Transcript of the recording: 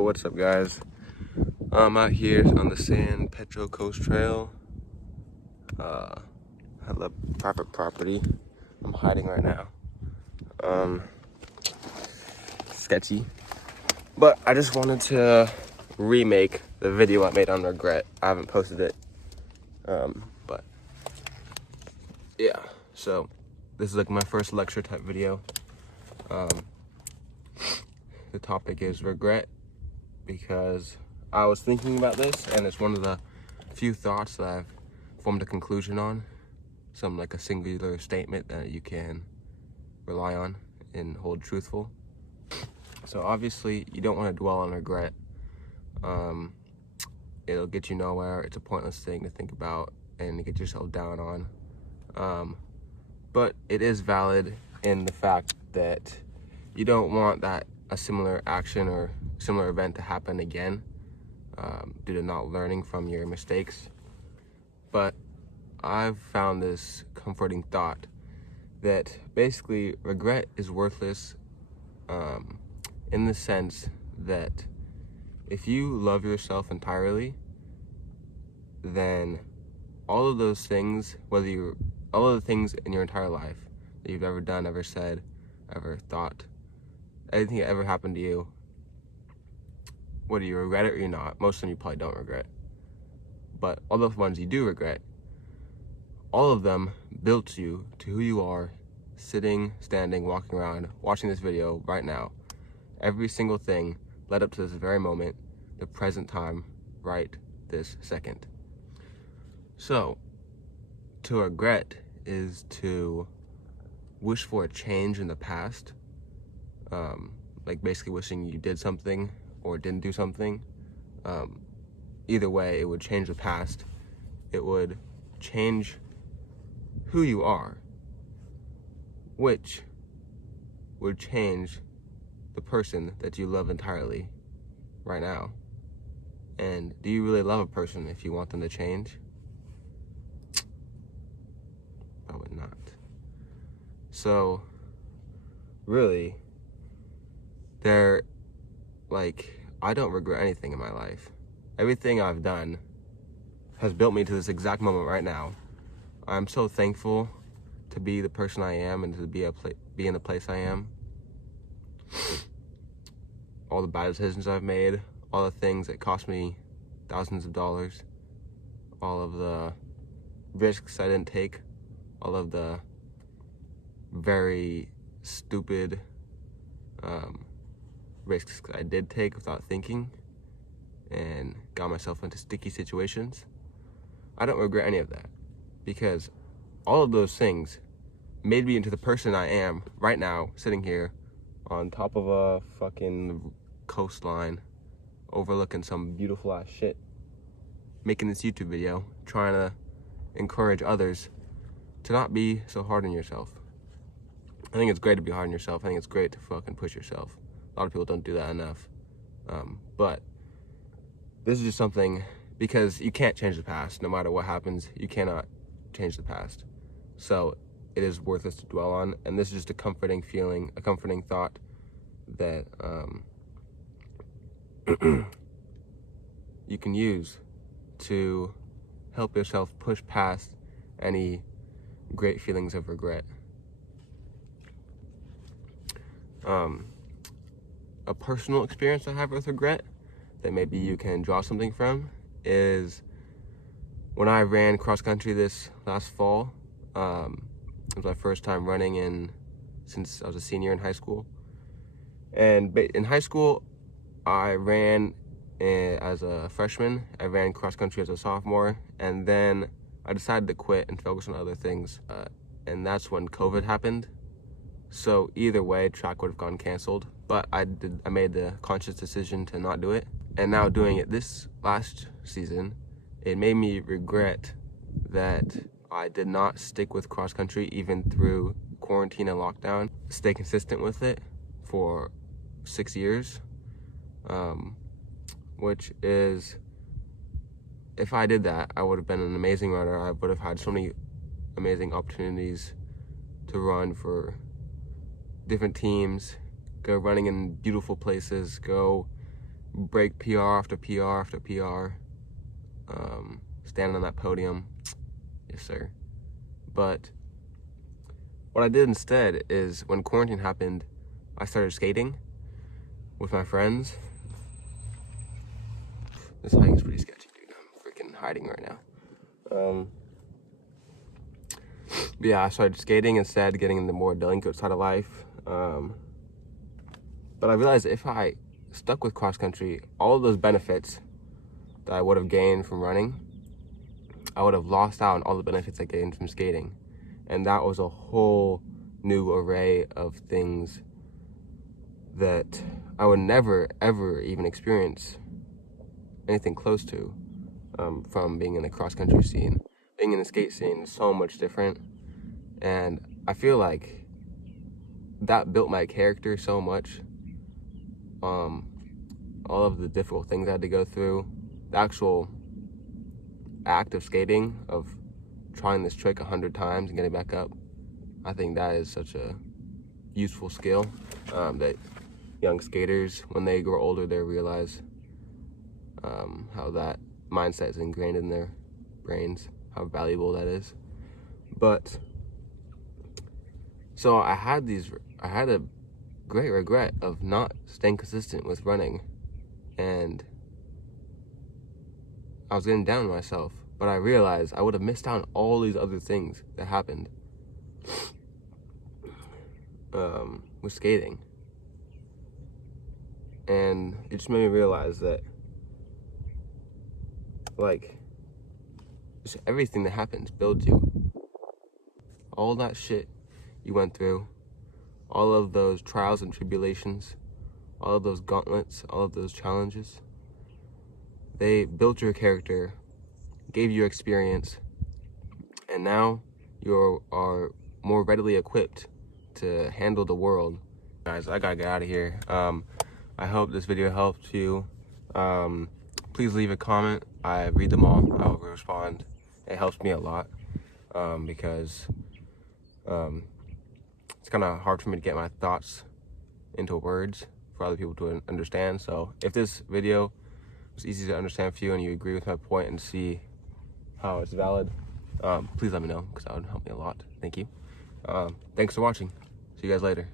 What's up, guys? I'm out here on the San Petro Coast Trail. I love private property. I'm hiding right now. Sketchy. But I just wanted to remake the video I made on regret. I haven't posted it. But yeah, so this is like my first lecture type video. The topic is regret because I was thinking about this and it's one of the few thoughts that I've formed a conclusion on. Some like a singular statement that you can rely on and hold truthful. So obviously you don't want to dwell on regret. It'll get you nowhere. It's a pointless thing to think about and get yourself down on. But it is valid in the fact that you don't want a similar action or similar event to happen again due to not learning from your mistakes. But I've found this comforting thought that basically regret is worthless in the sense that if you love yourself entirely, then all of those things, all of the things in your entire life that you've ever done, ever said, ever thought, anything that ever happened to you, whether you regret it or you're not, most of them you probably don't regret, but all those ones you do regret, all of them built you to who you are, sitting, standing, walking around, watching this video right now. Every single thing led up to this very moment, the present time, right this second. So, to regret is to wish for a change in the past, like basically wishing you did something or didn't do something. Either way, it would change the past. It would change who you are, which would change the person that you love entirely right now. And do you really love a person if you want them to change? Probably not. So, really, I don't regret anything in my life. Everything I've done has built me to this exact moment right now. I'm so thankful to be the person I am and to be in the place I am. All the bad decisions I've made, all the things that cost me thousands of dollars, all of the risks I didn't take, all of the very stupid risks I did take without thinking and got myself into sticky situations. I don't regret any of that because all of those things made me into the person I am right now, sitting here on top of a fucking coastline overlooking some beautiful ass shit, making this YouTube video, trying to encourage others to not be so hard on yourself. I think it's great to be hard on yourself. I think it's great to fucking push yourself. A lot of people don't do that enough. But this is just something, because you can't change the past. No matter what happens, you cannot change the past. So it is worthless to dwell on. And this is just a comforting feeling, a comforting thought that you can use to help yourself push past any great feelings of regret. A personal experience I have with regret that maybe you can draw something from is when I ran cross country this last fall. It was my first time running since I was a senior in high school. And in high school, I ran as a freshman. I ran cross country as a sophomore, and then I decided to quit and focus on other things. And that's when COVID happened. So either way, track would have gone canceled. But I made the conscious decision to not do it. And now doing it this last season, it made me regret that I did not stick with cross country even through quarantine and lockdown. Stay consistent with it for 6 years, which is, if I did that, I would have been an amazing runner. I would have had so many amazing opportunities to run for different teams, go running in beautiful places, go break PR after PR after PR, stand on that podium. Yes, sir. But what I did instead is when quarantine happened, I started skating with my friends. This lighting is pretty sketchy, dude. I'm freaking hiding right now. But yeah, I started skating instead, getting in the more delinquent side of life. But I realized if I stuck with cross country, all of those benefits that I would have gained from running, I would have lost out on all the benefits I gained from skating. And that was a whole new array of things that I would never, ever even experience anything close to from being in the cross country scene. Being in the skate scene is so much different. And I feel like that built my character so much. All of the difficult things I had to go through, the actual act of skating, of trying this trick 100 times and getting back up, I think that is such a useful skill that young skaters, when they grow older, they realize how that mindset is ingrained in their brains, how valuable that is. But so I had a great regret of not staying consistent with running, and I was getting down on myself. But I realized I would have missed out on all these other things that happened with skating. And it just made me realize that, like, just everything that happens builds you. All that shit you went through, all of those trials and tribulations, all of those gauntlets, all of those challenges, they built your character, gave you experience, and now you are more readily equipped to handle the world. Guys, I gotta get out of here. I hope this video helped you. Please leave a comment. I read them all. I will respond. It helps me a lot because it's kind of hard for me to get my thoughts into words for other people to understand. So if this video was easy to understand for you and you agree with my point and see how it's valid, please let me know, because that would help me a lot. Thank you. Thanks for watching. See you guys later.